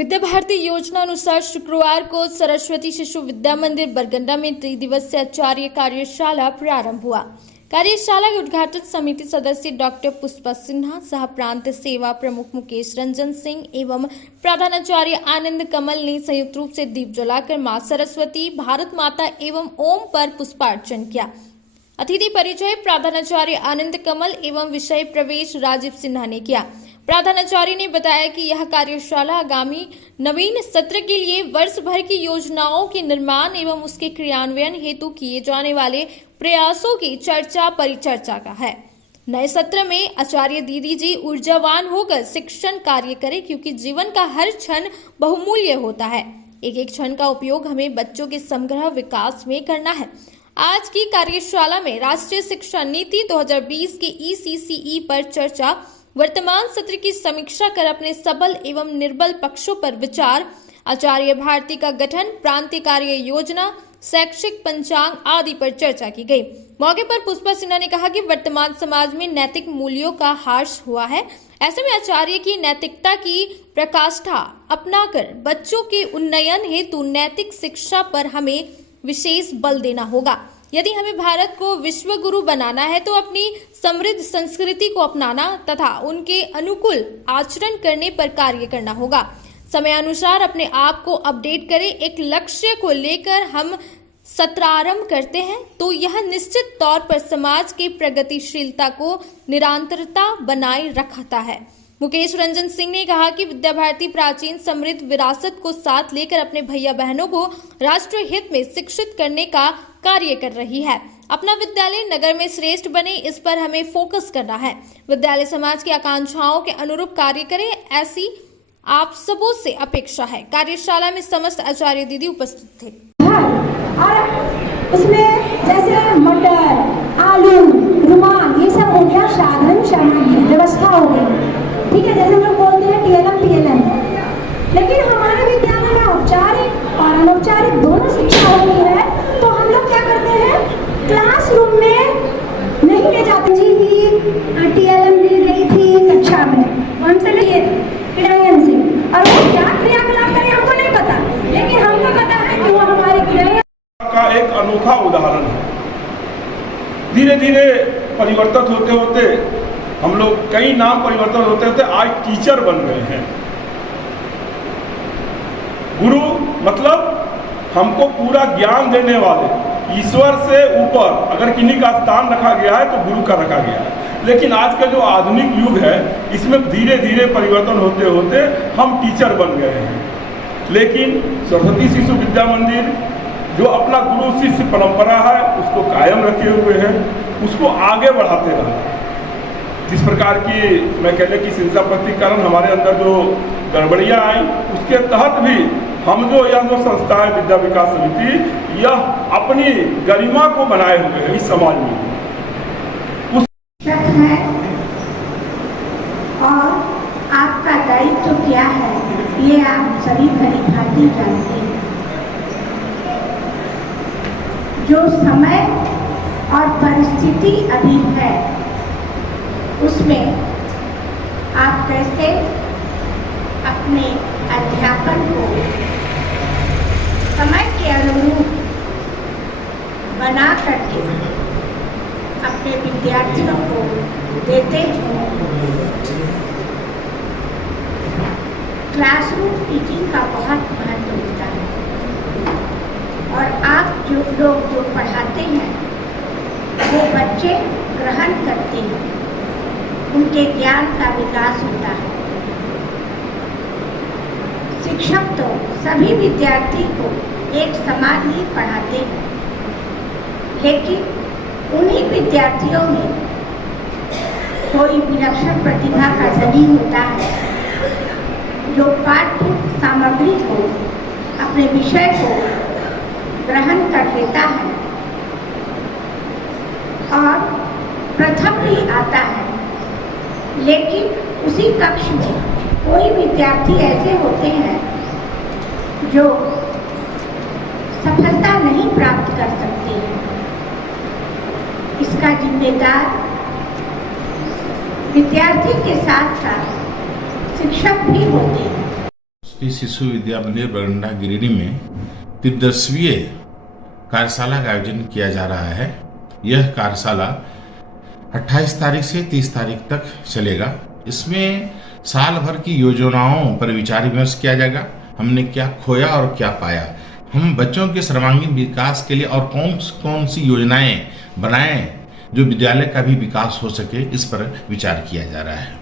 विद्या भारती योजना अनुसार शुक्रवार को सरस्वती शिशु विद्या मंदिर बरगंडा में त्रिदिवसीय आचार्य कार्यशाला प्रारंभ हुआ। कार्यशाला के उद्घाटन समिति सदस्य डॉक्टर पुष्पा सिन्हा, सह प्रांत सेवा प्रमुख मुकेश रंजन सिंह एवं प्रधानाचार्य आनंद कमल ने संयुक्त रूप से दीप जलाकर मां सरस्वती, भारत माता एवं ओम पर पुष्पार्चन किया। अतिथि परिचय प्रधानाचार्य आनंद कमल एवं विषय प्रवेश राजीव सिन्हा ने किया। प्रधानाचार्य ने बताया कि यह कार्यशाला आगामी नवीन सत्र के लिए वर्ष भर की योजनाओं के निर्माण एवं उसके क्रियान्वयन हेतु किए जाने वाले प्रयासों की चर्चा परिचर्चा का है। नए सत्र में आचार्य दीदी जी ऊर्जावान होकर शिक्षण कार्य करें, क्योंकि जीवन का हर क्षण बहुमूल्य होता है। एक एक क्षण का उपयोग हमें बच्चों के समग्र विकास में करना है। आज की कार्यशाला में राष्ट्रीय शिक्षा नीति 2020 के ECCE पर चर्चा, वर्तमान सत्र की समीक्षा कर अपने सबल एवं निर्बल पक्षों पर विचार, आचार्य भारती का गठन, प्रांतीय कार्य योजना, शैक्षिक पंचांग आदि पर चर्चा की गई। मौके पर पुष्पा सिन्हा ने कहा कि वर्तमान समाज में नैतिक मूल्यों का ह्रास हुआ है। ऐसे में आचार्य की नैतिकता की प्रकाष्ठा अपनाकर बच्चों के उन्नयन हेतु नैतिक शिक्षा पर हमें विशेष बल देना होगा। यदि हमें भारत को विश्व गुरु बनाना है तो अपनी समृद्ध संस्कृति को अपनाना तथा उनके अनुकूल आचरण करने पर कार्य करना होगा। समय अनुसार अपने आप को अपडेट करें। एक लक्ष्य को लेकर हम सत्रारंभ करते हैं तो यह निश्चित तौर पर समाज की प्रगतिशीलता को निरंतरता बनाए रखता है। मुकेश रंजन सिंह ने कहा कि विद्या भारती प्राचीन समृद्ध विरासत को साथ लेकर अपने भैया बहनों को राष्ट्र हित में शिक्षित करने का कार्य कर रही है। अपना विद्यालय नगर में श्रेष्ठ बने, इस पर हमें फोकस करना है। विद्यालय समाज की आकांक्षाओं के अनुरूप कार्य करे, ऐसी आप सबों से अपेक्षा है। कार्यशाला में समस्त आचार्य दीदी उपस्थित थे। और उसमें जैसे मटर, आलू, रुमाल, ये सब हो गया साधन सामग्री व्यवस्था हो गई, ठीक है। जैसे हम लोग बोलते हैं TLM, लेकिन हमारे विद्यालय में औपचारिक और अनौपचारिक दोनों शिक्षा होती है। तो हम लोग क्या करते हैं, क्लासरूम में नहीं ले जाते। जी ही TLM ली गई थी कक्षा में, हमसे लिए क्रियान्वयन से, और वो क्या क्रियाकलाप करें हमको नहीं पता, लेकिन हमको पता है कि वो हमारे क्रियान्वयन का एक अनोखा उदाहरण है। धीरे धीरे परिवर्तन होते होते हम लोग कई नाम परिवर्तन होते होते आज टीचर बन गए हैं। गुरु मतलब हमको पूरा ज्ञान देने वाले, ईश्वर से ऊपर अगर किन्हीं का स्थान रखा गया है तो गुरु का रखा गया है। लेकिन आज का जो आधुनिक युग है इसमें धीरे धीरे परिवर्तन होते होते हम टीचर बन गए हैं। लेकिन सरस्वती शिशु विद्या मंदिर जो अपना गुरु शिष्य परंपरा है उसको कायम रखे हुए हैं, उसको आगे बढ़ाते रहे। जिस प्रकार की मैं कहने की शिक्षापति कारण हमारे अंदर जो गड़बड़ियाँ आई, उसके तहत भी हम जो यह जो संस्था है विद्या विकास समिति, यह अपनी गरिमा को बनाए हुए है इस समाज में। है और आपका दायित्व क्या है ये आप सभी भली भांति जानते हैं। जो समय और परिस्थिति अभी है उसमें आप कैसे अपने अध्यापन को समय के अनुरूप बना करके अपने विद्यार्थियों को देते हैं। क्लासरूम टीचिंग का बहुत महत्व होता है और आप जो लोग जो पढ़ाते हैं वो बच्चे ग्रहण करते हैं, उनके ज्ञान का विकास होता है। शिक्षक तो सभी विद्यार्थी को एक समान ही पढ़ाते हैं, लेकिन उन्हीं विद्यार्थियों में कोई विलक्षण प्रतिभा का धनी होता है जो पाठ्य सामग्री को, अपने विषय को ग्रहण कर लेता है और प्रथम भी आता है। लेकिन उसी कक्ष में कोई विद्यार्थी ऐसे होते हैं जो सफलता नहीं प्राप्त कर सकते हैं। इसका जिम्मेदार विद्यार्थी के साथ साथ शिक्षक भी होते हैं। सरस्वती शिशु विद्या मंदिर बरगंडा गिरिडीह में त्रिदिवसीय कार्यशाला का आयोजन किया जा रहा है। यह कार्यशाला 28 तारीख से 30 तारीख तक चलेगा। इसमें साल भर की योजनाओं पर विचार विमर्श किया जाएगा। हमने क्या खोया और क्या पाया, हम बच्चों के सर्वांगीण विकास के लिए और कौन सी योजनाएं बनाएं जो विद्यालय का भी विकास हो सके, इस पर विचार किया जा रहा है।